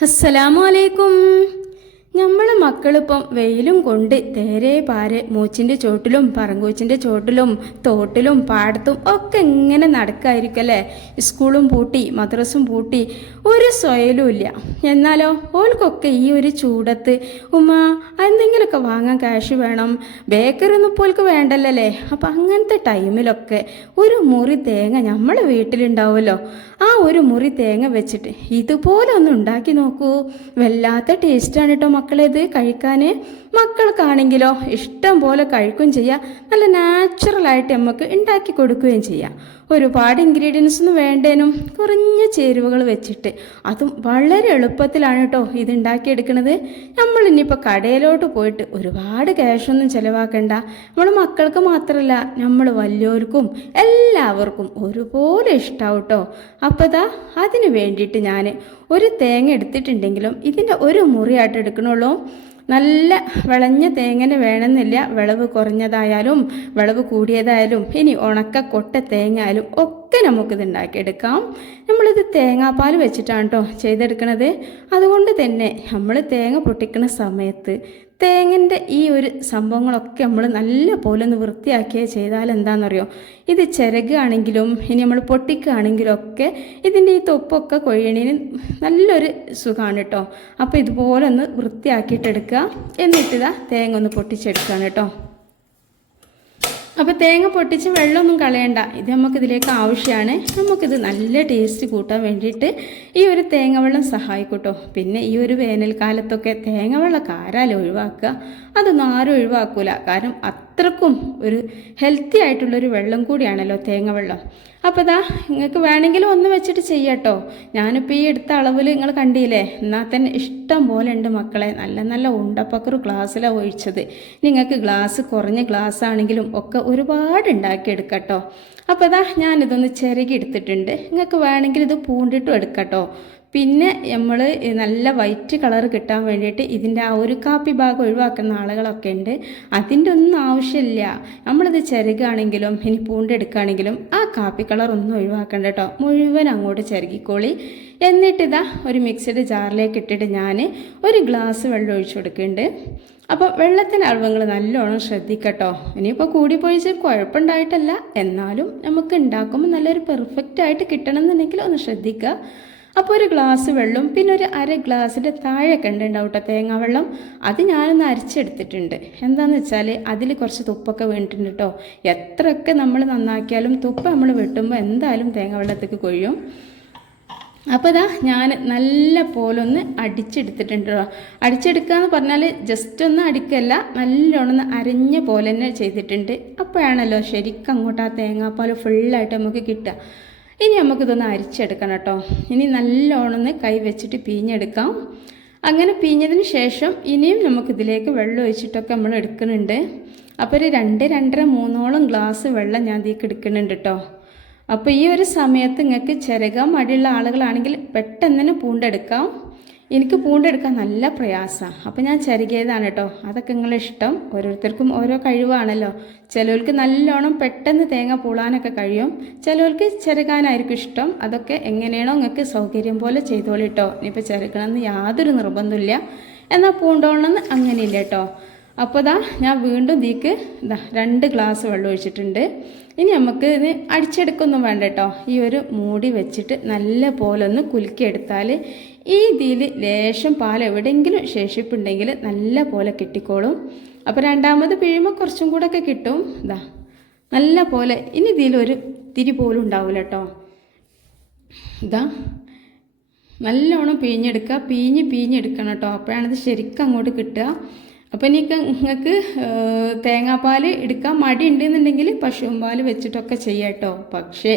അസ്സലാമു അലൈക്കും നമ്മളെ മക്കളിപ്പം വെയിലും കൊണ്ട് തേരെ പാരെ മൂച്ചിന്റെ ചോട്ടിലും പറങ്കൂച്ചിന്റെ ചോട്ടിലും തോട്ടിലും പാടത്തും ഒക്കെ ഇങ്ങനെ നടക്കായിരിക്കും അല്ലേ? സ്കൂളും പൂട്ടി മദ്രസും പൂട്ടി ഒരു സ്വയലും ഇല്ല. എന്നാലോ ഓൾക്കൊക്കെ ഈ ഒരു ചൂടത്ത് ഉമ്മ എന്തെങ്കിലുമൊക്കെ വാങ്ങാൻ ക്യാഷ് വേണം. ബേക്കറി ഒന്നും പോൽക്ക് വേണ്ടല്ലേ അപ്പം അങ്ങനത്തെ ടൈമിലൊക്കെ ഒരു മുറി തേങ്ങ നമ്മളെ വീട്ടിലുണ്ടാവുമല്ലോ. ആ ഒരു മുറി തേങ്ങ വെച്ചിട്ട് ഇതുപോലെ ഒന്ന് ഉണ്ടാക്കി നോക്കൂ. വല്ലാത്ത ടേസ്റ്റാണ് കേട്ടോ മക്കളെ ഇത് കഴിക്കാൻ മക്കൾക്കാണെങ്കിലോ ഇഷ്ടം പോലെ കഴിക്കുകയും ചെയ്യാം. നല്ല നാച്ചുറലായിട്ട് നമുക്ക് ഉണ്ടാക്കി കൊടുക്കുകയും ചെയ്യാം. ഒരുപാട് ഇൻഗ്രീഡിയൻസ് ഒന്നും വേണ്ടേനും കുറഞ്ഞ ചേരുവകൾ വെച്ചിട്ട്. അതും വളരെ എളുപ്പത്തിലാണ് കേട്ടോ ഇത് ഉണ്ടാക്കിയെടുക്കുന്നത് നമ്മൾ ഇനിയിപ്പോൾ കടയിലോട്ട് പോയിട്ട് ഒരുപാട് ക്യാഷൊന്നും ചിലവാക്കണ്ട. നമ്മൾ മക്കൾക്ക് മാത്രമല്ല നമ്മൾ വലിയവർക്കും എല്ലാവർക്കും ഒരുപോലെ ഇഷ്ടമാവും കേട്ടോ അപ്പോൾ ഇതാ അതിന് വേണ്ടിയിട്ട് ഞാൻ ഒരു തേങ്ങ എടുത്തിട്ടുണ്ടെങ്കിലും ഇതിന്റെ ഒരു മുറിയായിട്ട് എടുക്കണുള്ളൂ. നല്ല വിളഞ്ഞ തേങ്ങനെ വേണമെന്നില്ല. വിളവ് കുറഞ്ഞതായാലും വിളവ് കൂടിയതായാലും ഇനി ഉണക്ക കൊട്ട തേങ്ങ ആയാലും ഒക്കെ നമുക്കിത് ഉണ്ടാക്കിയെടുക്കാം. നമ്മളിത് തേങ്ങാപ്പാൽ വെച്ചിട്ടാണ് കേട്ടോ ചെയ്തെടുക്കണത്. അതുകൊണ്ട് തന്നെ നമ്മൾ തേങ്ങ പൊട്ടിക്കുന്ന സമയത്ത് തേങ്ങന്റെ ഈ ഒരു സംഭവങ്ങളൊക്കെ നമ്മൾ നല്ല പോലെ ഒന്ന് വൃത്തിയാക്കിയേ ചെയ്താൽ എന്താണെന്നറിയോ? ഇത് ചിരകുകയാണെങ്കിലും ഇനി നമ്മൾ പൊട്ടിക്കുകയാണെങ്കിലും ഒക്കെ ഇതിന്റെ ഈ തൊപ്പൊക്കെ കൊഴിയണേന് നല്ലൊരു സുഖമാണ് കേട്ടോ. അപ്പോൾ ഇതുപോലെ ഒന്ന് വൃത്തിയാക്കിയിട്ടെടുക്കുക എന്നിട്ടിതാ തേങ്ങ ഒന്ന് പൊട്ടിച്ചെടുക്കുകയാണ് കേട്ടോ. അപ്പോൾ തേങ്ങ പൊട്ടിച്ച് വെള്ളമൊന്നും കളയണ്ട. ഇത് നമുക്ക് ഇതിലേക്ക് ആവശ്യമാണ്. നമുക്കിത് നല്ല ടേസ്റ്റ് കൂട്ടാൻ വേണ്ടിയിട്ട് ഈ ഒരു തേങ്ങ വെള്ളം സഹായിക്കൂട്ടോ. പിന്നെ ഈ ഒരു വേനൽക്കാലത്തൊക്കെ തേങ്ങ വെള്ളം കാരാലും ഒഴിവാക്കുക. അതൊന്നും ആരും ഒഴിവാക്കൂല. കാരണം അത്രക്കും ഒരു ഹെൽത്തി ആയിട്ടുള്ളൊരു വെള്ളം കൂടിയാണല്ലോ തേങ്ങ വെള്ളം അപ്പോൾ ഇതാ നിങ്ങൾക്ക് വേണമെങ്കിൽ ഒന്ന് വെച്ചിട്ട് ചെയ്യാട്ടോ. ഞാനിപ്പോൾ ഈ എടുത്ത അളവിൽ നിങ്ങൾ കണ്ടില്ലേ എന്നാൽ തന്നെ ഇഷ്ടം പോലെ ഉണ്ട് മക്കളെ. നല്ല നല്ല ഉണ്ടപ്പക്കറ് ഗ്ലാസ്സിലാണ് ഒഴിച്ചത്. നിങ്ങൾക്ക് ഗ്ലാസ് കുറഞ്ഞ ഗ്ലാസ് ആണെങ്കിലും ഒക്കെ ഒരുപാട് ഉണ്ടാക്കിയെടുക്കട്ടോ അപ്പോൾ ഇതാ ഞാനിതൊന്ന് ചിരകി എടുത്തിട്ടുണ്ട് നിങ്ങൾക്ക് വേണമെങ്കിൽ ഇത് പൂണ്ടിട്ടും എടുക്കട്ടോ. പിന്നെ നമ്മൾ നല്ല വൈറ്റ് കളർ കിട്ടാൻ വേണ്ടിയിട്ട് ഇതിന്റെ ആ ഒരു കാപ്പി ഭാഗം ഒഴിവാക്കുന്ന ആളുകളൊക്കെ ഉണ്ട്. അതിന്റെ ഒന്നും ആവശ്യമില്ല. നമ്മളിത് ചിരകാണെങ്കിലും ഇനി പൂണ്ടെടുക്കുകയാണെങ്കിലും ആ കാപ്പി കളർ ഒന്നും ഒഴിവാക്കണ്ട കേട്ടോ മുഴുവൻ അങ്ങോട്ട് ചിരകിക്കോളി. എന്നിട്ടിതാ ഒരു മിക്സഡ് ജാറിലേക്ക് ഇട്ടിട്ട് ഞാൻ ഒരു ഗ്ലാസ് വെള്ളം ഒഴിച്ചു കൊടുക്കുന്നുണ്ട്. അപ്പോൾ വെള്ളത്തിന്റെ അളവുകൾ നല്ലോണം ശ്രദ്ധിക്കട്ടോ ഇനിയിപ്പോൾ കൂടിപ്പോയിച്ച് കുഴപ്പമുണ്ടായിട്ടല്ല. എന്നാലും നമുക്ക് ഉണ്ടാക്കുമ്പോൾ നല്ലൊരു പെർഫെക്റ്റ് ആയിട്ട് കിട്ടണം എന്നുണ്ടെങ്കിൽ ഒന്ന് ശ്രദ്ധിക്കുക അപ്പോൾ ഒരു ഗ്ലാസ് വെള്ളം പിന്നെ ഒരു അര ഗ്ലാസിന്റെ താഴെയൊക്കെ ഉണ്ടാവും കേട്ടോ തേങ്ങാ വെള്ളം അത് ഞാനൊന്ന് അരിച്ചെടുത്തിട്ടുണ്ട്. എന്താണെന്ന് വെച്ചാൽ അതിൽ കുറച്ച് തുപ്പൊക്കെ വീണിട്ടുണ്ട് കേട്ടോ എത്രയൊക്കെ നമ്മൾ നന്നാക്കിയാലും തുപ്പ നമ്മൾ വെട്ടുമ്പോൾ എന്തായാലും തേങ്ങ വെള്ളത്തേക്ക് കൊഴിയും. അപ്പോൾ ഇതാ ഞാൻ നല്ല പോലെ ഒന്ന് അടിച്ചെടുത്തിട്ടുണ്ട് അടിച്ചെടുക്കുക എന്ന് പറഞ്ഞാൽ ജസ്റ്റ് ഒന്ന് അടിക്കല്ല നല്ലോണം അരഞ്ഞ പോലെ തന്നെ ചെയ്തിട്ടുണ്ട്. അപ്പോഴാണല്ലോ ശരിക്കും അങ്ങോട്ട് ആ തേങ്ങാപ്പാൽ ഫുള്ളായിട്ട് നമുക്ക് കിട്ടുക. ഇനി നമുക്കിതൊന്ന് അരിച്ചെടുക്കണം കേട്ടോ. ഇനി നല്ലോണം ഒന്ന് കൈ വെച്ചിട്ട് പിഴിഞ്ഞെടുക്കാം അങ്ങനെ പിഴിഞ്ഞതിന് ശേഷം ഇനിയും നമുക്കിതിലേക്ക് വെള്ളം ഒഴിച്ചിട്ടൊക്കെ നമ്മൾ എടുക്കുന്നുണ്ട്. അപ്പോൾ ഒരു രണ്ട് രണ്ടര മൂന്നോളം ഗ്ലാസ് വെള്ളം ഞാൻ ഇതിലേക്ക് എടുക്കുന്നുണ്ട് കേട്ടോ. അപ്പോൾ ഈ ഒരു സമയത്ത് നിങ്ങൾക്ക് ചിരകാൻ മടിയുള്ള ആളുകളാണെങ്കിൽ പെട്ടെന്ന് തന്നെ പൂണ്ടെടുക്കാം. എനിക്ക് പൂണ്ടെടുക്കാൻ നല്ല പ്രയാസമാണ് അപ്പോൾ ഞാൻ ചരുകിയതാണ് കേട്ടോ അതൊക്കെ നിങ്ങളിഷ്ടം ഓരോരുത്തർക്കും ഓരോ കഴിവാണല്ലോ. ചിലവർക്ക് നല്ലോണം പെട്ടെന്ന് തേങ്ങ പൂളാനൊക്കെ കഴിയും. ചിലവർക്ക് ചിരകാനായിരിക്കും ഇഷ്ടം. അതൊക്കെ എങ്ങനെയാണോ നിങ്ങൾക്ക് സൗകര്യം പോലെ ചെയ്തോളിട്ടോ ഇനിയിപ്പോൾ ചിരകണമെന്ന് യാതൊരു നിർബന്ധമില്ല എന്നാൽ പൂണ്ടോളണമെന്ന് അങ്ങനെയില്ല കേട്ടോ അപ്പോൾ ഇതാ ഞാൻ വീണ്ടും ഇതിക്ക് ഇതാ രണ്ട് ഗ്ലാസ് വെള്ളം ഒഴിച്ചിട്ടുണ്ട്. ഇനി നമുക്ക് ഇത് അടിച്ചെടുക്കൊന്നും വേണ്ട കേട്ടോ ഈ ഒരു മൂടി വെച്ചിട്ട് നല്ല പോലെ ഒന്ന് കുലുക്കിയെടുത്താൽ ഈ ഇതിൽ ലേശം പാൽ എവിടെയെങ്കിലും ശേഷിപ്പുണ്ടെങ്കിൽ നല്ല പോലെ കിട്ടിക്കോളും. അപ്പോൾ രണ്ടാമത് പിഴിയുമ്പോൾ കുറച്ചും കൂടെ ഒക്കെ കിട്ടും. ഇതാ നല്ല പോലെ ഇനി ഇതിലൊരു തിരി പോലും ഉണ്ടാവില്ല കേട്ടോ ഇതാ നല്ലോണം പിഴിഞ്ഞെടുക്കുക. പിഴിഞ്ഞ് പിഴിഞ്ഞെടുക്കണം കേട്ടോ അപ്പോഴാണിത് ശരിക്കും അങ്ങോട്ട് കിട്ടുക. അപ്പോൾ ഇനി നിങ്ങൾക്ക് തേങ്ങാപ്പാൽ എടുക്കാൻ മടി ഉണ്ടെന്നുണ്ടെങ്കിൽ പശുവും പാൽ വെച്ചിട്ടൊക്കെ ചെയ്യാം കേട്ടോ പക്ഷേ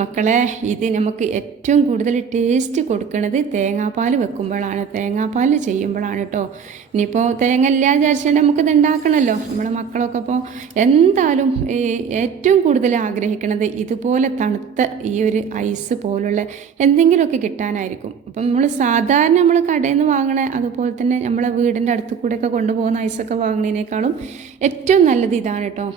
മക്കളെ ഇത് നമുക്ക് ഏറ്റവും കൂടുതൽ ടേസ്റ്റ് കൊടുക്കുന്നത് തേങ്ങാപ്പാൽ വെക്കുമ്പോഴാണ്. തേങ്ങാപ്പാൽ ചെയ്യുമ്പോഴാണ് കേട്ടോ ഇനിയിപ്പോൾ തേങ്ങ ഇല്ല വിചാരിച്ചാൽ നമുക്കിത് ഉണ്ടാക്കണമല്ലോ നമ്മുടെ മക്കളൊക്കെ ഇപ്പോൾ എന്തായാലും ഏറ്റവും കൂടുതൽ ആഗ്രഹിക്കുന്നത് ഇതുപോലെ തണുത്ത ഈ ഒരു ഐസ് പോലുള്ള എന്തെങ്കിലുമൊക്കെ കിട്ടാനായിരിക്കും. അപ്പം നമ്മൾ സാധാരണ നമ്മൾ കടയിൽ നിന്ന് വാങ്ങണ അതുപോലെ തന്നെ നമ്മളെ വീടിന്റെ അടുത്ത് കൂടെയൊക്കെ കൊണ്ടുപോകുന്ന ഐസൊക്കെ വാങ്ങുന്നതിനേക്കാളും ഏറ്റവും നല്ലത് ഇതാണ് കേട്ടോ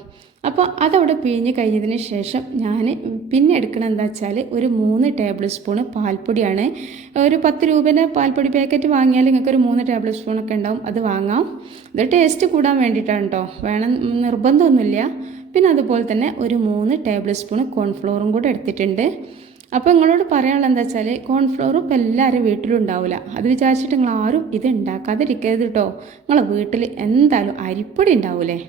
അപ്പോൾ അതവിടെ പിഴിഞ്ഞ് കഴിഞ്ഞതിന് ശേഷം ഞാൻ പിന്നെ എടുക്കണം എന്താ വെച്ചാൽ ഒരു മൂന്ന് ടേബിൾ സ്പൂണ് പാൽപ്പൊടിയാണ്. ഒരു പത്ത് രൂപേന്റെ പാൽപ്പൊടി പാക്കറ്റ് വാങ്ങിയാൽ നിങ്ങൾക്ക് ഒരു മൂന്ന് ടേബിൾ സ്പൂണൊക്കെ ഉണ്ടാവും. അത് വാങ്ങാം. ഇത് ടേസ്റ്റ് കൂടാൻ വേണ്ടിയിട്ടാണ് കേട്ടോ വേണം നിർബന്ധമൊന്നുമില്ല. പിന്നെ അതുപോലെ തന്നെ ഒരു മൂന്ന് ടേബിൾ സ്പൂൺ കോൺഫ്ലോറും കൂടെ എടുത്തിട്ടുണ്ട്. അപ്പോൾ നിങ്ങളോട് പറയാനുള്ളത് എന്താ വെച്ചാൽ കോൺഫ്ലോറും ഇപ്പം എല്ലാവരും വീട്ടിലും ഉണ്ടാവില്ല അത് വിചാരിച്ചിട്ട് നിങ്ങൾ ആരും ഇത് ഉണ്ടാക്കാതിരിക്കരുത് കേട്ടോ നിങ്ങളെ വീട്ടിൽ എന്തായാലും അരിപ്പൊടി ഉണ്ടാവൂലേ?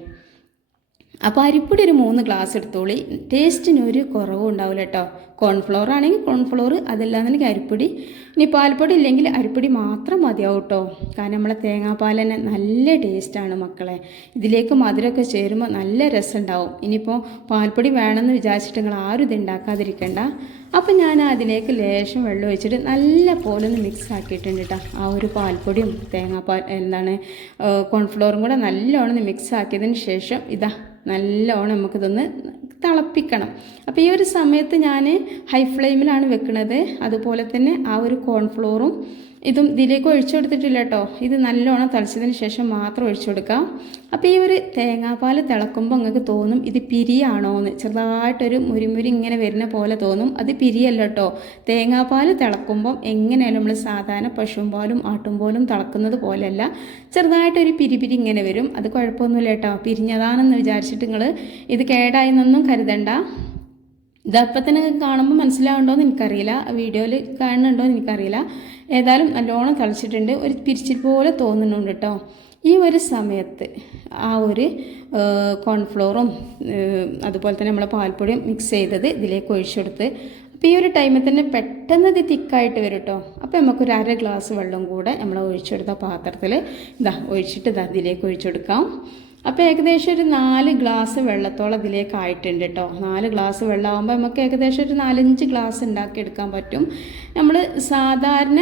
അപ്പോൾ അരിപ്പൊടി ഒരു മൂന്ന് ഗ്ലാസ് എടുത്തോളി. ടേസ്റ്റിന് ഒരു കുറവും ഉണ്ടാവില്ല കേട്ടോ കോൺഫ്ലോർ ആണെങ്കിൽ കോൺഫ്ലോർ അതല്ലാന്നുണ്ടെങ്കിൽ അരിപ്പൊടി. ഇനി പാൽപ്പൊടി ഇല്ലെങ്കിൽ അരിപ്പൊടി മാത്രം മതിയാവും കേട്ടോ കാരണം നമ്മളെ തേങ്ങാപ്പാൽ തന്നെ നല്ല ടേസ്റ്റാണ് മക്കളെ. ഇതിലേക്ക് മധുരമൊക്കെ ചേരുമ്പോൾ നല്ല രസം ഉണ്ടാവും. ഇനിയിപ്പോൾ പാൽപ്പൊടി വേണമെന്ന് വിചാരിച്ചിട്ട് നിങ്ങൾ ആരും ഇത് ഉണ്ടാക്കാതിരിക്കണ്ട. അപ്പം ഞാൻ അതിലേക്ക് ലേശം വെള്ളം ഒഴിച്ചിട്ട് നല്ല പോലെ ഒന്ന് മിക്സ് ആക്കിയിട്ടുണ്ട് കേട്ടോ ആ ഒരു പാൽപ്പൊടിയും തേങ്ങാപ്പാൽ എന്താണ് കോൺഫ്ലോറും കൂടെ നല്ലോണം മിക്സ് ആക്കിയതിന് ശേഷം ഇതാ നല്ലോണം നമുക്കിതൊന്ന് തിളപ്പിക്കണം. അപ്പോൾ ഈ ഒരു സമയത്ത് ഞാൻ ഹൈ ഫ്ലെയിമിലാണ് വെക്കുന്നത് അതുപോലെ തന്നെ ആ ഒരു കോൺഫ്ലോറും ഇതും ഇതിലേക്ക് ഒഴിച്ചു കൊടുത്തിട്ടില്ല കേട്ടോ. ഇത് നല്ലോണം തളിച്ചതിന് ശേഷം മാത്രം ഒഴിച്ചു കൊടുക്കാം. അപ്പോൾ ഈ ഒരു തേങ്ങാപ്പാൽ തിളക്കുമ്പോൾ നിങ്ങൾക്ക് തോന്നും ഇത് പിരിയാണോ എന്ന് ചെറുതായിട്ടൊരു മുരിമുരി ഇങ്ങനെ വരുന്ന പോലെ തോന്നും. അത് പിരിയല്ല കേട്ടോ. തേങ്ങാപ്പാൽ തിളക്കുമ്പം എങ്ങനെയാലും നമ്മൾ സാധാരണ പശുമ്പാലും പാലും ആട്ടുംപോലും തിളക്കുന്നത് പോലെയല്ല. ചെറുതായിട്ടൊരു പിരി പിരി ഇങ്ങനെ വരും. അത് കുഴപ്പമൊന്നുമില്ല കേട്ടോ. പിരിഞ്ഞതാണെന്ന് വിചാരിച്ചിട്ട് നിങ്ങൾ ഇത് കേടായി എന്നൊന്നും കരുതണ്ട. ഇതപ്പം തന്നെ കാണുമ്പോൾ മനസ്സിലാവുണ്ടോ എന്ന് എനിക്കറിയില്ല. വീഡിയോയിൽ കാണുന്നുണ്ടോ എന്ന് എനിക്കറിയില്ല. ഏതായാലും നല്ലോണം തളിച്ചിട്ടുണ്ട്. ഒരു പിരിച്ചിൽ പോലെ തോന്നുന്നുണ്ട് കേട്ടോ ഈ ഒരു സമയത്ത് ആ ഒരു കോൺഫ്ലോറും അതുപോലെ തന്നെ നമ്മളെ പാൽപ്പൊടിയും മിക്സ് ചെയ്തത് ഇതിലേക്ക് ഒഴിച്ചെടുത്ത് അപ്പോൾ ഈ ഒരു ടൈമിൽ തന്നെ പെട്ടെന്ന് ഇത് തിക്കായിട്ട് വരും കേട്ടോ അപ്പോൾ നമുക്കൊരു അര ഗ്ലാസ് വെള്ളം കൂടെ നമ്മൾ ഒഴിച്ചെടുത്ത പാത്രത്തിൽ ഇതാ ഒഴിച്ചിട്ട് ഇതാ ഇതിലേക്ക് ഒഴിച്ചെടുക്കാം. അപ്പോൾ ഏകദേശം ഒരു നാല് ഗ്ലാസ് വെള്ളത്തോളം ഇതിലേക്ക് ആയിട്ടുണ്ട് കേട്ടോ നാല് ഗ്ലാസ് വെള്ളമാകുമ്പോൾ നമുക്ക് ഏകദേശം ഒരു നാലഞ്ച് ഗ്ലാസ് ഉണ്ടാക്കിയെടുക്കാൻ പറ്റും. നമ്മൾ സാധാരണ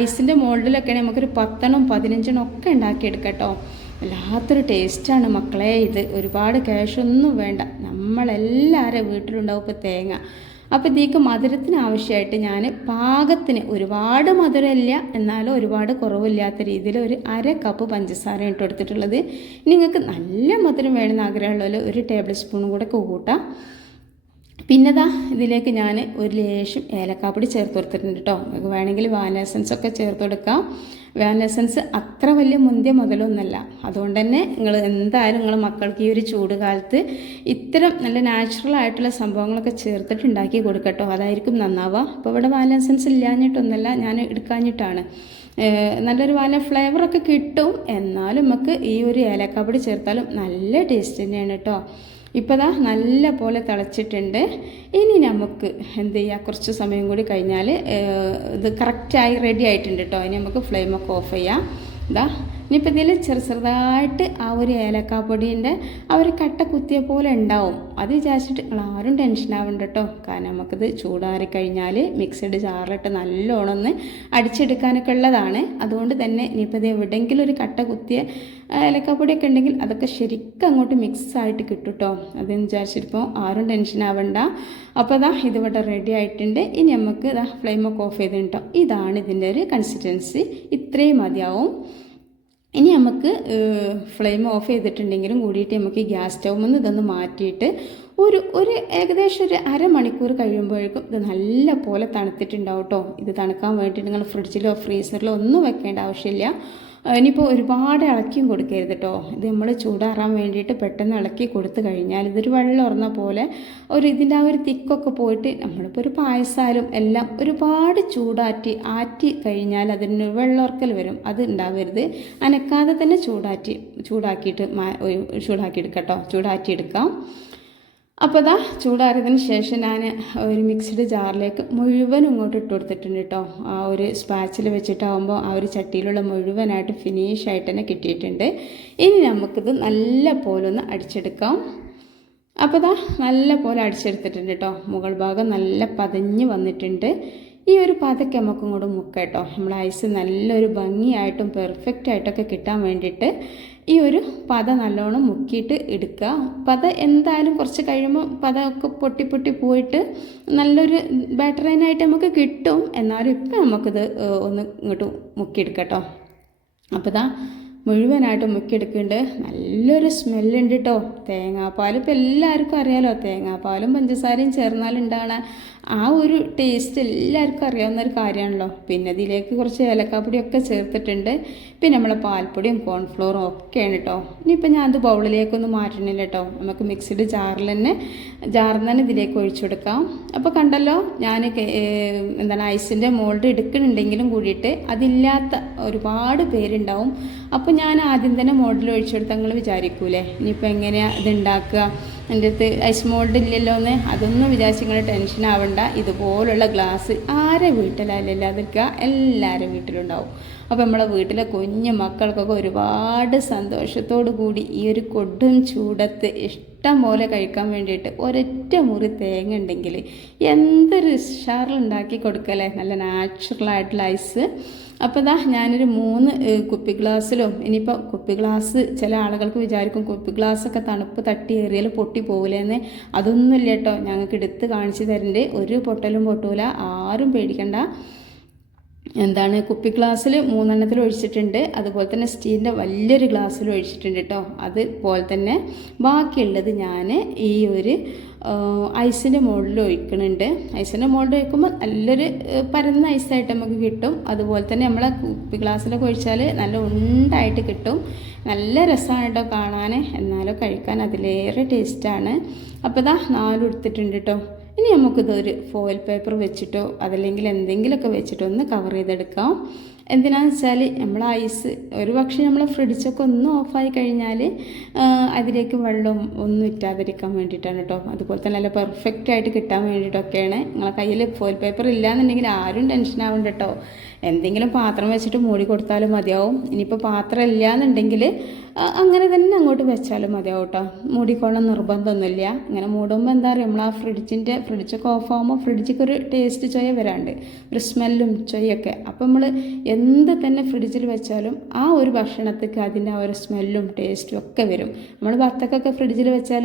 ഐസിന്റെ മോൾഡിലൊക്കെ നമുക്കൊരു പത്തെണ്ണം പതിനഞ്ചെണ്ണം ഒക്കെ ഉണ്ടാക്കിയെടുക്കാം കേട്ടോ വല്ലാത്തൊരു ടേസ്റ്റാണ് മക്കളെ ഇത്. ഒരുപാട് ക്യാഷൊന്നും വേണ്ട. നമ്മളെല്ലാവരും വീട്ടിലുണ്ടാവും ഇപ്പോൾ തേങ്ങ. അപ്പോൾ ഇതിലേക്ക് മധുരത്തിന് ആവശ്യമായിട്ട് ഞാൻ പാകത്തിന് ഒരുപാട് മധുരമില്ല എന്നാലും ഒരുപാട് കുറവില്ലാത്ത രീതിയിൽ ഒരു അര കപ്പ് പഞ്ചസാര ഇട്ട് കൊടുത്തിട്ടുള്ളത്. നിങ്ങൾക്ക് നല്ല മധുരം വേണമെന്ന് ആഗ്രഹമുള്ളവർ ഒരു ടേബിൾ സ്പൂണും കൂടെ കൂട്ടാം. പിന്നെതാ ഇതിലേക്ക് ഞാൻ ഒരു ലേശം ഏലക്കാപ്പൊടി ചേർത്ത് കൊടുത്തിട്ടുണ്ട് കേട്ടോ നിങ്ങൾക്ക് വേണമെങ്കിൽ വാനില ഒക്കെ ചേർത്ത് കൊടുക്കാം വാനില അത്ര വലിയ മുന്തിയ മുതലൊന്നുമല്ല. അതുകൊണ്ട് തന്നെ നിങ്ങൾ എന്തായാലും നിങ്ങൾ മക്കൾക്ക് ഈ ഒരു ചൂട് കാലത്ത് ഇത്തരം നല്ല നാച്ചുറൽ ആയിട്ടുള്ള സംഭവങ്ങളൊക്കെ ചേർത്തിട്ട് ഉണ്ടാക്കി കൊടുക്കട്ടോ. അതായിരിക്കും നന്നാവുക. അപ്പോൾ ഇവിടെ വാനില ഇല്ലാഞ്ഞിട്ടൊന്നുമല്ല ഞാൻ എടുക്കാഞ്ഞിട്ടാണ്. നല്ലൊരു വാനില ഫ്ലേവറൊക്കെ കിട്ടും. എന്നാലും നമുക്ക് ഈ ഒരു ഏലക്കാപ്പൊടി ചേർത്താലും നല്ല ടേസ്റ്റ് തന്നെയാണ് കേട്ടോ ഇപ്പോൾ ദാ നല്ല പോലെ തിളച്ചിട്ടുണ്ട്. ഇനി നമുക്ക് എന്ത് ചെയ്യുക കുറച്ച് സമയം കൂടി കഴിഞ്ഞാൽ ഇത് കറക്റ്റായി റെഡി ആയിട്ടുണ്ട് കേട്ടോ ഇനി നമുക്ക് ഫ്ലെയിമൊക്കെ ഓഫ് ചെയ്യാം. ഇതാ. ഇനിയിപ്പോൾ ഇതിൽ ചെറു ചെറുതായിട്ട് ആ ഒരു ഏലക്കാപ്പൊടീന്റെ ആ ഒരു കട്ട കുത്തിയ പോലെ ഉണ്ടാവും. അത് വിചാരിച്ചിട്ട് ആരും ടെൻഷൻ ആവണ്ട കേട്ടോ കാരണം നമുക്കിത് ചൂടാറി കഴിഞ്ഞാൽ മിക്സഡ് ജാറിലിട്ട് നല്ലോണം ഒന്ന് അടിച്ചെടുക്കാനൊക്കെ ഉള്ളതാണ്. അതുകൊണ്ട് തന്നെ ഇനിയിപ്പോൾ ഇത് എവിടെയെങ്കിലും ഒരു കട്ട കുത്തിയ ഏലക്കാപ്പൊടിയൊക്കെ ഉണ്ടെങ്കിൽ അതൊക്കെ ശരിക്കും അങ്ങോട്ട് മിക്സ് ആയിട്ട് കിട്ടും കേട്ടോ അതെന്ന് വിചാരിച്ചിട്ടിപ്പോൾ ആരും ടെൻഷൻ ആവണ്ട. അപ്പോൾ ഇതാ ഇതിവിടെ റെഡി ആയിട്ടുണ്ട്. ഇനി നമുക്ക് ഇതാ ഫ്ലെയിമൊക്കെ ഓഫ് ചെയ്തിട്ടോ ഇതാണ് ഇതിന്റെ ഒരു കൺസിസ്റ്റൻസി ഇത്രയും മതിയാവും. ഇനി നമുക്ക് ഫ്ലെയിം ഓഫ് ചെയ്തിട്ടുണ്ടെങ്കിലും കൂടിയിട്ട് നമുക്ക് ഈ ഗ്യാസ് സ്റ്റൗവിൽ നിന്ന് ഇതൊന്ന് മാറ്റിയിട്ട് ഒരു ഒരു ഏകദേശം ഒരു അരമണിക്കൂർ കഴിയുമ്പോഴേക്കും ഇത് നല്ല പോലെ തണുത്തിട്ടുണ്ടാവും കേട്ടോ ഇത് തണുക്കാൻ വേണ്ടിയിട്ട് നിങ്ങൾ ഫ്രിഡ്ജിലോ ഫ്രീസറിലോ ഒന്നും വെക്കേണ്ട ആവശ്യമില്ല. ഇനിയിപ്പോൾ ഒരുപാട് ഇളക്കിയും കൊടുക്കരുത് കേട്ടോ ഇത് നമ്മൾ ചൂടാറാൻ വേണ്ടിയിട്ട് പെട്ടെന്ന് ഇളക്കി കൊടുത്തു കഴിഞ്ഞാൽ ഇതൊരു വെള്ളം ഉറന്ന പോലെ ഒരു ഇതിന്റെ ആ ഒരു തിക്കൊക്കെ പോയിട്ട് നമ്മളിപ്പോൾ ഒരു പായസാലും എല്ലാം ഒരുപാട് ചൂടാറ്റി ആറ്റി കഴിഞ്ഞാൽ അതിന് വെള്ളോർക്കൽ വരും. അത് ഉണ്ടാവരുത്. അനക്കാതെ തന്നെ ചൂടാറ്റി ചൂടാക്കിയിട്ട് ചൂടാക്കി എടുക്കാം കേട്ടോ ചൂടാറ്റിയെടുക്കാം അപ്പോൾ ഇതാ ചൂടാറിയതിന് ശേഷം ഞാൻ ഒരു മിക്സ്ഡ് ജാറിലേക്ക് മുഴുവൻ ഇങ്ങോട്ട് ഇട്ട് കൊടുത്തിട്ടുണ്ട് കേട്ടോ ആ ഒരു സ്പാച്ചിൽ വെച്ചിട്ടാകുമ്പോൾ ആ ഒരു ചട്ടിയിലുള്ള മുഴുവനായിട്ട് ഫിനിഷ് ആയിട്ട് തന്നെ കിട്ടിയിട്ടുണ്ട്. ഇനി നമുക്കിത് നല്ല പോലെ ഒന്ന് അടിച്ചെടുക്കാം. അപ്പോൾ ഇതാ നല്ല പോലെ അടിച്ചെടുത്തിട്ടുണ്ട് കേട്ടോ മുകൾ ഭാഗം നല്ല പതഞ്ഞ് വന്നിട്ടുണ്ട്. ഈ ഒരു പതയ്ക്ക് നമുക്ക് ഇങ്ങോട്ട് മുക്കാം കേട്ടോ. നമ്മൾ ഐസ് നല്ലൊരു ഭംഗിയായിട്ടും പെർഫെക്റ്റ് ആയിട്ടൊക്കെ കിട്ടാൻ വേണ്ടിയിട്ട് ഈ ഒരു പത നല്ലോണം മുക്കിയിട്ട് എടുക്കുക. പത എന്തായാലും കുറച്ച് കഴിയുമ്പോൾ പത ഒക്കെ പൊട്ടി പൊട്ടി പോയിട്ട് നല്ലൊരു ബാറ്ററൈനായിട്ട് നമുക്ക് കിട്ടും. എന്നാലും ഇപ്പം നമുക്കിത് ഒന്ന് ഇങ്ങോട്ട് മുക്കിയെടുക്കട്ടോ. കേട്ടോ അപ്പോൾ ഇതാ മുഴുവനായിട്ട് മുക്കിയെടുക്കുന്നുണ്ട്. നല്ലൊരു സ്മെല്ലുണ്ട് കേട്ടോ. തേങ്ങാപ്പാൽ ഇപ്പം എല്ലാവർക്കും അറിയാലോ തേങ്ങാപ്പാലും പഞ്ചസാരയും ചേർന്നാലുണ്ടാണ്. ആ ഒരു ടേസ്റ്റ് എല്ലാവർക്കും അറിയാവുന്ന ഒരു കാര്യമാണല്ലോ. പിന്നെ ഇതിലേക്ക് കുറച്ച് ഏലക്കാപ്പൊടിയൊക്കെ ചേർത്തിട്ടുണ്ട്. പിന്നെ നമ്മളെ പാൽപ്പൊടിയും കോൺഫ്ലോറും ഒക്കെയാണ് കേട്ടോ ഇനിയിപ്പോൾ ഞാൻ അത് ബൗളിലേക്കൊന്നും മാറ്റണില്ല കേട്ടോ നമുക്ക് മിക്സിഡ് ജാറിൽ തന്നെ ജാറിൽ തന്നെ ഇതിലേക്ക് ഒഴിച്ചു കൊടുക്കാം. അപ്പോൾ കണ്ടല്ലോ ഞാൻ എന്താണ് ഐസിന്റെ മോൾഡ് എടുക്കുന്നുണ്ടെങ്കിലും കൂടിയിട്ട് അതില്ലാത്ത ഒരുപാട് പേരുണ്ടാവും. അപ്പോൾ ഞാൻ ആദ്യം തന്നെ മോൾഡിൽ ഒഴിച്ചു കൊടുത്താൽ നിങ്ങൾ വിചാരിക്കൂലേ? ഇനിയിപ്പോൾ എങ്ങനെയാണ് ഇത് ഉണ്ടാക്കുക? എന്റെ അടുത്ത് ഐസ് മോൾഡ് ഇല്ലല്ലോ എന്ന് അതൊന്നും വിചാരിച്ച് നിങ്ങൾ ടെൻഷൻ ആവണ്ട. ഇതുപോലുള്ള ഗ്ലാസ് ആരെ വീട്ടിലല്ല അതിരിക്കുക എല്ലാവരും വീട്ടിലുണ്ടാവും. അപ്പോൾ നമ്മളെ വീട്ടിലെ കുഞ്ഞു മക്കൾക്കൊക്കെ ഒരുപാട് സന്തോഷത്തോടു കൂടി ഈ ഒരു കൊടും ചൂടത്ത് ഇഷ്ടം പോലെ കഴിക്കാൻ വേണ്ടിയിട്ട് ഒരൊറ്റ മുറി തേങ്ങ ഉണ്ടെങ്കിൽ എന്തൊരു ഉഷാറിലുണ്ടാക്കി കൊടുക്കല്ലേ? നല്ല നാച്ചുറലായിട്ടുള്ള ഐസ് അപ്പോൾ ഇതാ ഞാനൊരു മൂന്ന് കുപ്പി ഗ്ലാസ്സിലും ഇനിയിപ്പോൾ കുപ്പി ഗ്ലാസ് ചില ആളുകൾക്ക് വിചാരിക്കും കുപ്പി ഗ്ലാസ്സൊക്കെ തണുപ്പ് തട്ടി ഏറിയാൽ പൊട്ടി പോകില്ലെന്ന് അതൊന്നുമില്ല കേട്ടോ. ഞങ്ങൾക്ക് എടുത്ത് കാണിച്ചു തരേണ്ടത് ഒരു പൊട്ടലും പൊട്ടൂല. ആരും പേടിക്കണ്ട. എന്താണ് കുപ്പി ഗ്ലാസ്സിൽ മൂന്നെണ്ണത്തിൽ ഒഴിച്ചിട്ടുണ്ട്. അതുപോലെ തന്നെ സ്റ്റീലിന്റെ വലിയൊരു ഗ്ലാസ്സിൽ ഒഴിച്ചിട്ടുണ്ട് കേട്ടോ അതുപോലെ തന്നെ ബാക്കിയുള്ളത് ഞാൻ ഈ ഒരു ഐസിന്റെ മുകളിൽ ഒഴിക്കുന്നുണ്ട് ഐസിന്റെ മുകളിൽ ഒഴിക്കുമ്പോൾ നല്ലൊരു പരന്ന ഐസായിട്ട് നമുക്ക് കിട്ടും. അതുപോലെ തന്നെ നമ്മളെ കുപ്പി ഗ്ലാസ്സിലൊക്കെ ഒഴിച്ചാൽ നല്ല ഉണ്ടായിട്ട് കിട്ടും. നല്ല രസമാണ് കേട്ടോ കാണാൻ. എന്നാലും കഴിക്കാൻ അതിലേറെ ടേസ്റ്റാണ്. അപ്പോൾ ഇതാ നാലും എടുത്തിട്ടുണ്ട് കേട്ടോ ഇനി നമുക്കിതൊരു ഫോയിൽ പേപ്പർ വെച്ചിട്ടോ അതല്ലെങ്കിൽ എന്തെങ്കിലുമൊക്കെ വെച്ചിട്ടോ ഒന്ന് കവർ ചെയ്തെടുക്കാം. എന്തിനാന്ന് വെച്ചാൽ നമ്മൾ ഐസ് ഒരു പക്ഷേ നമ്മൾ ഫ്രിഡ്ജൊക്കെ ഒന്ന് ഓഫായി കഴിഞ്ഞാൽ അതിലേക്ക് വെള്ളം ഒന്നും ഇറ്റാതിരിക്കാൻ വേണ്ടിയിട്ടാണ് കേട്ടോ അതുപോലെ തന്നെ നല്ല പെർഫെക്റ്റ് ആയിട്ട് കിട്ടാൻ വേണ്ടിയിട്ടൊക്കെയാണ്. നിങ്ങളെ കയ്യിൽ ഫോയിൽ പേപ്പർ ഇല്ലാന്നുണ്ടെങ്കിൽ ആരും ടെൻഷൻ ആവണ്ട കേട്ടോ എന്തെങ്കിലും പാത്രം വെച്ചിട്ട് മൂടി കൊടുത്താലും മതിയാവും. ഇനിയിപ്പോൾ പാത്രം ഇല്ലാന്നുണ്ടെങ്കിൽ അങ്ങനെ തന്നെ അങ്ങോട്ട് വെച്ചാലും മതിയാവും കേട്ടോ മൂടിക്കോണം നിർബന്ധമൊന്നുമില്ല. ഇങ്ങനെ മൂടുമ്പോൾ എന്താ പറയുക നമ്മൾ ആ ഫ്രിഡ്ജിന്റെ ഫ്രിഡ്ജൊക്കെ ഓഫ് ആകുമ്പോൾ ഫ്രിഡ്ജിക്ക് ഒരു ടേസ്റ്റ് ചൊയ വരാണ്ട്. ഒരു സ്മെല്ലും ചൊയൊക്കെ അപ്പോൾ നമ്മൾ എന്ത് തന്നെ ഫ്രിഡ്ജിൽ വെച്ചാലും ആ ഒരു ഭക്ഷണത്തേക്ക് അതിന്റെ ആ ഒരു സ്മെല്ലും ടേസ്റ്റും ഒക്കെ വരും. നമ്മൾ ഭർത്തക്കൊക്കെ ഫ്രിഡ്ജിൽ വെച്ചാൽ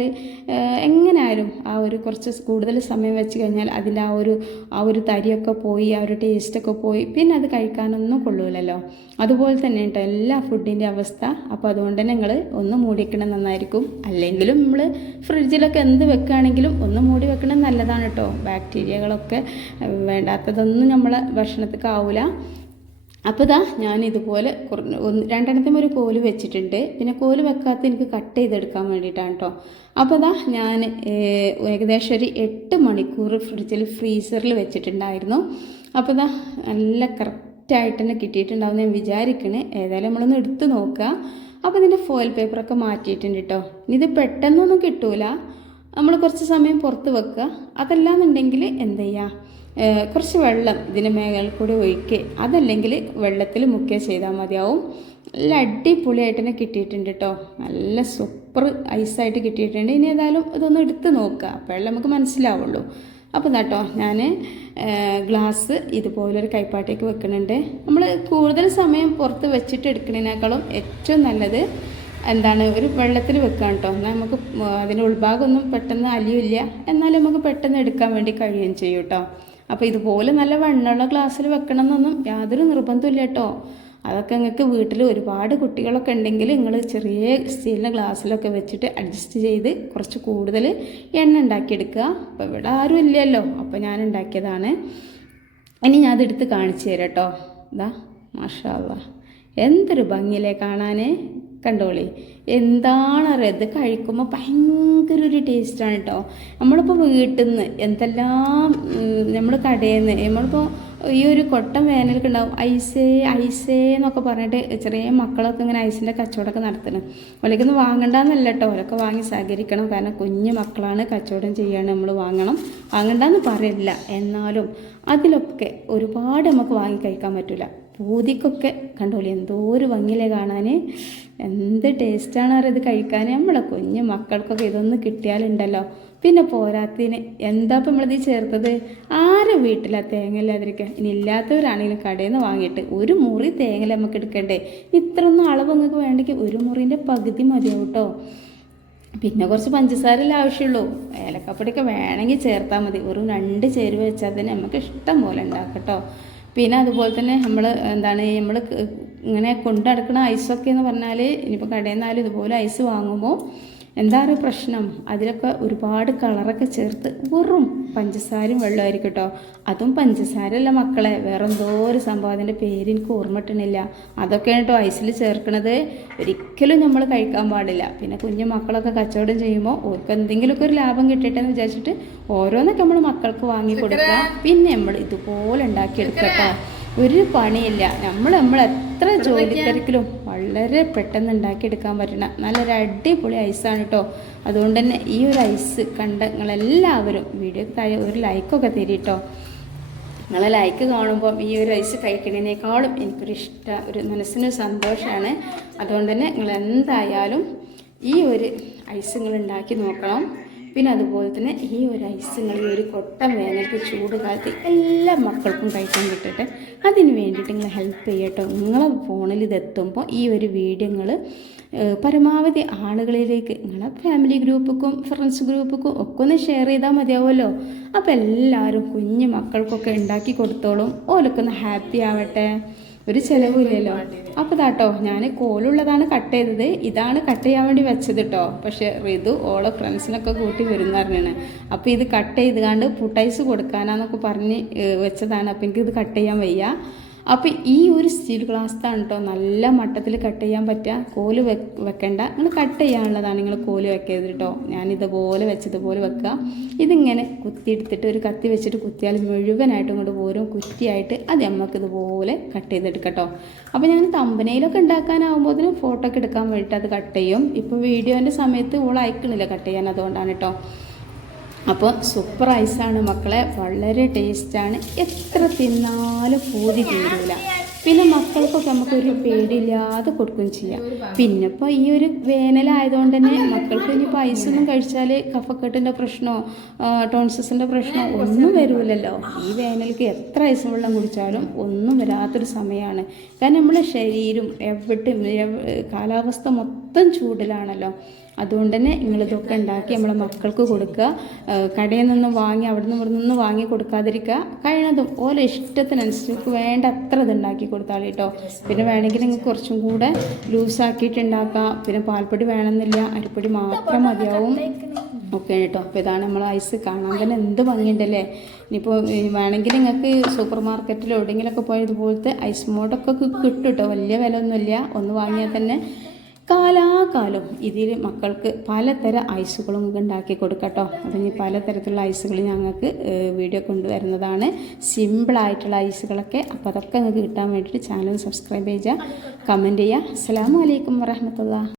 എങ്ങനെയായാലും ആ ഒരു കുറച്ച് കൂടുതൽ സമയം വെച്ച് കഴിഞ്ഞാൽ അതിന്റെ ആ ഒരു ആ ഒരു തരിയൊക്കെ പോയി ആ ഒരു ടേസ്റ്റൊക്കെ പോയി പിന്നെ അത് കഴിക്കാനൊന്നും കൊള്ളൂലല്ലോ. അതുപോലെ തന്നെ കേട്ടോ എല്ലാ ഫുഡിന്റെ അവസ്ഥ. അപ്പോൾ അതുകൊണ്ട് തന്നെ നിങ്ങൾ ഒന്ന് മൂടി വെക്കണം നന്നായിരിക്കും. അല്ലെങ്കിലും നമ്മൾ ഫ്രിഡ്ജിലൊക്കെ എന്ത് വെക്കുകയാണെങ്കിലും ഒന്ന് മൂടി വെക്കണം നല്ലതാണ് കേട്ടോ ബാക്ടീരിയകളൊക്കെ വേണ്ടാത്തതൊന്നും നമ്മളെ ഭക്ഷണത്തേക്ക് ആവില്ല അപ്പോൾ ഇതാ ഞാൻ ഇതുപോലെ രണ്ടെണ്ണത്തും ഒരു കോൽ വെച്ചിട്ടുണ്ട്. പിന്നെ കോൽ വെക്കാത്ത എനിക്ക് കട്ട് ചെയ്തെടുക്കാൻ വേണ്ടിയിട്ടാണ് കേട്ടോ അപ്പോൾ ഇതാ ഞാൻ ഏകദേശം ഒരു എട്ട് മണിക്കൂർ ഫ്രിഡ്ജിൽ ഫ്രീസറിൽ വെച്ചിട്ടുണ്ടായിരുന്നു. അപ്പോൾ ഇതാ നല്ല കറക്റ്റായിട്ട് തന്നെ കിട്ടിയിട്ടുണ്ടാവും ഞാൻ വിചാരിക്കണേ. ഏതായാലും നമ്മളൊന്ന് എടുത്ത് നോക്കുക. അപ്പോൾ ഇതിന്റെ ഫോയിൽ പേപ്പറൊക്കെ മാറ്റിയിട്ടുണ്ട് കേട്ടോ ഇനി ഇത് പെട്ടെന്നൊന്നും കിട്ടൂല. നമ്മൾ കുറച്ച് സമയം പുറത്ത് വെക്കുക. അതല്ലാന്നുണ്ടെങ്കിൽ എന്ത് ചെയ്യുക? കുറച്ച് വെള്ളം ഇതിന് മേഖലയിൽ കൂടി ഒഴിക്കുക. അതല്ലെങ്കിൽ വെള്ളത്തിൽ മുക്കുക ചെയ്താൽ മതിയാവും. നല്ല അടിപൊളിയായിട്ട് തന്നെ കിട്ടിയിട്ടുണ്ട് കേട്ടോ. നല്ല സൂപ്പർ ഐസായിട്ട് കിട്ടിയിട്ടുണ്ട്. ഇനി ഏതായാലും ഇതൊന്ന് എടുത്ത് നോക്കുക. അപ്പോഴല്ലേ നമുക്ക് മനസ്സിലാവുള്ളൂ. അപ്പോൾ കേട്ടോ ഞാൻ ഗ്ലാസ് ഇതുപോലൊരു കൈപ്പാട്ടേക്ക് വെക്കുന്നുണ്ട്. നമ്മൾ കൂടുതൽ സമയം പുറത്ത് വെച്ചിട്ട് എടുക്കുന്നതിനേക്കാളും ഏറ്റവും നല്ലത് എന്താണ് ഒരു വെള്ളത്തിൽ വെക്കുക കേട്ടോ എന്നാൽ നമുക്ക് അതിന്റെ ഉൾഭാഗമൊന്നും പെട്ടെന്ന് അലിയില്ല. എന്നാലും നമുക്ക് പെട്ടെന്ന് എടുക്കാൻ വേണ്ടി കഴിയുകയും ചെയ്യും കേട്ടോ അപ്പോൾ ഇതുപോലെ നല്ല വെണ്ണമുള്ള ഗ്ലാസ്സിൽ വെക്കണം എന്നൊന്നും യാതൊരു നിർബന്ധമില്ല കേട്ടോ അതൊക്കെ നിങ്ങൾക്ക് വീട്ടിൽ ഒരുപാട് കുട്ടികളൊക്കെ ഉണ്ടെങ്കിൽ നിങ്ങൾ ചെറിയ സ്റ്റീലിന്റെ ഗ്ലാസ്സിലൊക്കെ വെച്ചിട്ട് അഡ്ജസ്റ്റ് ചെയ്ത് കുറച്ച് കൂടുതൽ എണ്ണ ഉണ്ടാക്കിയെടുക്കുക. അപ്പോൾ ഇവിടെ ആരും ഇല്ലല്ലോ. അപ്പോൾ ഞാൻ ഉണ്ടാക്കിയതാണ്. ഇനി ഞാൻ അതെടുത്ത് കാണിച്ചു തരാം കേട്ടോ ഇതാ മാഷാ. എന്തൊരു ഭംഗിയിലേ കാണാൻ. കണ്ടോളി. എന്താണ് അറിയാം? ഇത് കഴിക്കുമ്പോൾ ഭയങ്കര ഒരു ടേസ്റ്റാണ് കേട്ടോ നമ്മളിപ്പോൾ വീട്ടിൽ നിന്ന് എന്തെല്ലാം നമ്മൾ കടയിൽ നിന്ന് നമ്മളിപ്പോൾ ഈ ഒരു കൊട്ടം വേനലൊക്കെ ഉണ്ടാവും ഐസേ ഐസേ എന്നൊക്കെ പറഞ്ഞിട്ട് ചെറിയ മക്കളൊക്കെ ഇങ്ങനെ ഐസിന്റെ കച്ചവടമൊക്കെ നടത്തണം. ഓലേക്കൊന്നും വാങ്ങണ്ടെന്നല്ല കേട്ടോ ഓലൊക്കെ വാങ്ങി സഹകരിക്കണം. കാരണം കുഞ്ഞു മക്കളാണ് കച്ചവടം ചെയ്യാണ് നമ്മൾ വാങ്ങണം. വാങ്ങണ്ടെന്ന് പറയില്ല എന്നാലും അതിലൊക്കെ ഒരുപാട് നമുക്ക് വാങ്ങി കഴിക്കാൻ പറ്റില്ല പൂതിക്കൊക്കെ കണ്ടോളി. എന്തോ ഒരു ഭംഗിയിലെ കാണാൻ എന്ത് ടേസ്റ്റാണ് അറിയത് കഴിക്കാൻ? നമ്മളെ കുഞ്ഞു മക്കൾക്കൊക്കെ ഇതൊന്ന് കിട്ടിയാലുണ്ടല്ലോ. പിന്നെ പോരാത്തിന് എന്താ ഇപ്പം നമ്മളിത് ചേർത്തത്? ആരും വീട്ടിലാ തേങ്ങ ഇല്ലാതിരിക്കുക ഇനി ഇല്ലാത്തവരാണെങ്കിലും കടയിൽ നിന്ന് വാങ്ങിയിട്ട് ഒരു മുറി തേങ്ങ നമുക്ക് എടുക്കണ്ടേ? ഇത്രയൊന്നും അളവ് നിങ്ങൾക്ക് വേണ്ടെങ്കിൽ ഒരു മുറിന്റെ പകുതി മതിയാവും കേട്ടോ പിന്നെ കുറച്ച് പഞ്ചസാരല്ലേ ആവശ്യമുള്ളൂ. ഏലക്കപ്പൊടിയൊക്കെ വേണമെങ്കിൽ ചേർത്താൽ മതി. ഒരു രണ്ട് ചേരുവ വെച്ചാൽ തന്നെ നമുക്ക് ഇഷ്ടം പോലെ ഉണ്ടാക്കട്ടോ കേട്ടോ പിന്നെ അതുപോലെ തന്നെ നമ്മൾ എന്താണ് നമ്മൾ ഇങ്ങനെ കൊണ്ടടക്കണ ഐസൊക്കെ എന്ന് പറഞ്ഞാൽ ഇനിയിപ്പോൾ കടയിൽ നിന്നാലും ഇതുപോലെ ഐസ് വാങ്ങുമ്പോൾ എന്താ ഒരു പ്രശ്നം? അതിലൊക്കെ ഒരുപാട് കളറൊക്കെ ചേർത്ത് വെറും പഞ്ചസാരയും വെള്ളമായിരിക്കും കേട്ടോ അതും പഞ്ചസാരല്ല മക്കളെ. വേറെ എന്തോ ഒരു സംഭവം. അതിന്റെ പേര് എനിക്ക് ഓർമ്മ കിട്ടണില്ല അതൊക്കെയാണ് കേട്ടോ ഐസിൽ ചേർക്കണത്. ഒരിക്കലും നമ്മൾ കഴിക്കാൻ പാടില്ല. പിന്നെ കുഞ്ഞു മക്കളൊക്കെ കച്ചവടം ചെയ്യുമ്പോൾ ഓർക്ക് എന്തെങ്കിലുമൊക്കെ ഒരു ലാഭം കിട്ടട്ടെ എന്ന് വിചാരിച്ചിട്ട് ഓരോന്നൊക്കെ നമ്മൾ മക്കൾക്ക് വാങ്ങി കൊടുക്കുക. പിന്നെ നമ്മൾ ഇതുപോലെ ഉണ്ടാക്കിയെടുക്കട്ടോ ഒരു പണിയില്ല. നമ്മൾ നമ്മൾ എത്ര ജോലി തിരക്കിലും വളരെ പെട്ടെന്ന് ഉണ്ടാക്കിയെടുക്കാൻ പറ്റണ നല്ലൊരു അടിപൊളി ഐസാണ് കേട്ടോ അതുകൊണ്ട് തന്നെ ഈ ഒരു ഐസ് കണ്ട നിങ്ങളെല്ലാവരും വീഡിയോ താഴെ ഒരു ലൈക്കൊക്കെ തരും കേട്ടോ നിങ്ങളെ ലൈക്ക് കാണുമ്പോൾ ഈ ഒരു ഐസ് കഴിക്കുന്നതിനേക്കാളും എനിക്കൊരു ഇഷ്ട ഒരു മനസ്സിന് സന്തോഷമാണ് അതുകൊണ്ട് തന്നെ നിങ്ങൾ എന്തായാലും ഈ ഒരു ഐസ് നിങ്ങൾ ഉണ്ടാക്കി നോക്കണം. പിന്നെ അതുപോലെ തന്നെ ഈ ഒരു ഐസ് നിങ്ങൾ ഈ ഒരു കൊട്ട വേനൽക്ക് ചൂട് കാലത്ത് എല്ലാ മക്കൾക്കും കഴിക്കാൻ കിട്ടട്ടെ. അതിന് വേണ്ടിയിട്ട് നിങ്ങൾ ഹെൽപ്പ് ചെയ്യട്ടോ. നിങ്ങളെ ഫോണിൽ ഇതെത്തുമ്പോൾ ഈ ഒരു വീഡിയോ നിങ്ങൾ പരമാവധി ആളുകളിലേക്ക് നിങ്ങളെ ഫാമിലി ഗ്രൂപ്പുക്കും ഫ്രണ്ട്സ് ഗ്രൂപ്പുക്കും ഒക്കെ ഒന്ന് ഷെയർ ചെയ്താൽ മതിയാവുമല്ലോ. അപ്പോൾ എല്ലാവരും കുഞ്ഞു മക്കൾക്കൊക്കെ ഉണ്ടാക്കി കൊടുത്തോളും. ഓലൊക്കെ ഒന്ന് ഹാപ്പി ആവട്ടെ. ഒരു ചിലവില്ലല്ലോ. അപ്പോൾ താട്ടോ ഞാൻ കോലുള്ളതാണ് കട്ട് ചെയ്തത്. ഇതാണ് കട്ട് ചെയ്യാൻ വേണ്ടി വെച്ചത് കേട്ടോ പക്ഷെ ഋതു ഓളെ ഫ്രണ്ട്സിനൊക്കെ കൂട്ടി വരുന്ന പറഞ്ഞാണ്. അപ്പോൾ ഇത് കട്ട് ചെയ്ത് കണ്ട് പുട്ടൈസ് കൊടുക്കാനാന്നൊക്കെ പറഞ്ഞ് വെച്ചതാണ്. അപ്പോൾ എനിക്ക് ഇത് കട്ട് ചെയ്യാൻ വയ്യ. അപ്പോൾ ഈ ഒരു സ്റ്റീൽ ഗ്ലാസ്സാണ് കേട്ടോ നല്ല മട്ടത്തിൽ കട്ട് ചെയ്യാൻ പറ്റുക കോൽ വെക്കണ്ട. നിങ്ങൾ കട്ട് ചെയ്യാനുള്ളതാണ് നിങ്ങൾ കോൽ വെക്കരുത് കേട്ടോ ഞാൻ ഇതുപോലെ വെച്ചതുപോലെ വെക്കുക ഇതിങ്ങനെ കുത്തിയെടുത്തിട്ട് ഒരു കത്തി വെച്ചിട്ട് കുത്തിയാൽ മുഴുവനായിട്ട് ഇങ്ങോട്ട് പോരും. കുറ്റിയായിട്ട് അത് നമുക്ക് ഇതുപോലെ കട്ട് ചെയ്തെടുക്കട്ടോ അപ്പോൾ ഞാൻ തമ്പനയിലൊക്കെ ഉണ്ടാക്കാനാകുമ്പോഴത്തേനും ഫോട്ടോ ഒക്കെ എടുക്കാൻ വേണ്ടിയിട്ട് അത് കട്ട് ചെയ്യും. ഇപ്പോൾ വീഡിയോന്റെ സമയത്ത് ഓൾ അയക്കണില്ല കട്ട് ചെയ്യാൻ അതുകൊണ്ടാണ് കേട്ടോ അപ്പോൾ സൂപ്പർ ഐസാണ് മക്കളെ. വളരെ ടേസ്റ്റാണ് എത്ര തിന്നാലും പൂതി തീരില്ല പിന്നെ മക്കൾക്കൊക്കെ നമുക്കൊരു പേടിയില്ലാതെ കൊടുക്കുകയും ചെയ്യാം. പിന്നെ ഇപ്പോൾ ഈ ഒരു വേനലായതുകൊണ്ട് തന്നെ മക്കൾക്ക് ഇനി ഇനിയിപ്പോൾ ഐസൊന്നും കഴിച്ചാൽ കഫക്കെട്ടിന്റെ പ്രശ്നമോ ടോൺസസിന്റെ പ്രശ്നമോ ഒന്നും വരില്ലല്ലോ ഈ വേനൽക്ക് എത്ര ഐസ് വെള്ളം കുടിച്ചാലും ഒന്നും വരാത്തൊരു സമയമാണ് കാരണം നമ്മുടെ ശരീരം എവിടെയും കാലാവസ്ഥ മൊത്തം ചൂടിലാണല്ലോ. അതുകൊണ്ട് തന്നെ നിങ്ങളിതൊക്കെ ഉണ്ടാക്കി നമ്മളെ മക്കൾക്ക് കൊടുക്കുക. കടയിൽ നിന്നും വാങ്ങി അവിടെ നിന്ന് ഇവിടെ നിന്ന് വാങ്ങി കൊടുക്കാതിരിക്കുക. കഴിയണതും ഓരോ ഇഷ്ടത്തിനനുസരിച്ച് വേണ്ട അത്ര ഇത് ഉണ്ടാക്കി കൊടുത്താൽ കേട്ടോ പിന്നെ വേണമെങ്കിൽ നിങ്ങൾക്ക് കുറച്ചും കൂടെ ലൂസാക്കിയിട്ട് ഉണ്ടാക്കാം പിന്നെ പാൽപ്പൊടി വേണമെന്നില്ല. അരിപ്പൊടി മാത്രം മതിയാവും. ഓക്കെ കേട്ടോ അപ്പോൾ ഇതാണ് നമ്മൾ ഐസ്. കാണാൻ തന്നെ എന്ത് ഭംഗിയുണ്ടല്ലേ. ഇനിയിപ്പോൾ വേണമെങ്കിൽ നിങ്ങൾക്ക് സൂപ്പർ മാർക്കറ്റിലോ എവിടെയെങ്കിലുമൊക്കെ പോയതുപോലത്തെ ഐസ് മോഡൊക്കെ കിട്ടും കേട്ടോ വലിയ വില ഒന്നുമില്ല ഒന്ന് വാങ്ങിയാൽ തന്നെ കാലാകാലം ഇതിൽ മക്കൾക്ക് പലതരം ഐസുകളും ഉണ്ടാക്കി കൊടുക്കട്ടോ. അപ്പം ഈ പലതരത്തിലുള്ള ഐസുകൾ ഞങ്ങൾക്ക് വീഡിയോ കൊണ്ടുവരുന്നതാണ്. സിമ്പിളായിട്ടുള്ള ഐസുകളൊക്കെ. അപ്പോൾ അതൊക്കെ നിങ്ങൾക്ക് കിട്ടാൻ വേണ്ടിയിട്ട് ചാനൽ സബ്സ്ക്രൈബ് ചെയ്യുക കമന്റ് ചെയ്യുക. അസ്സാം വലൈക്കും വരഹമത്തുള്ള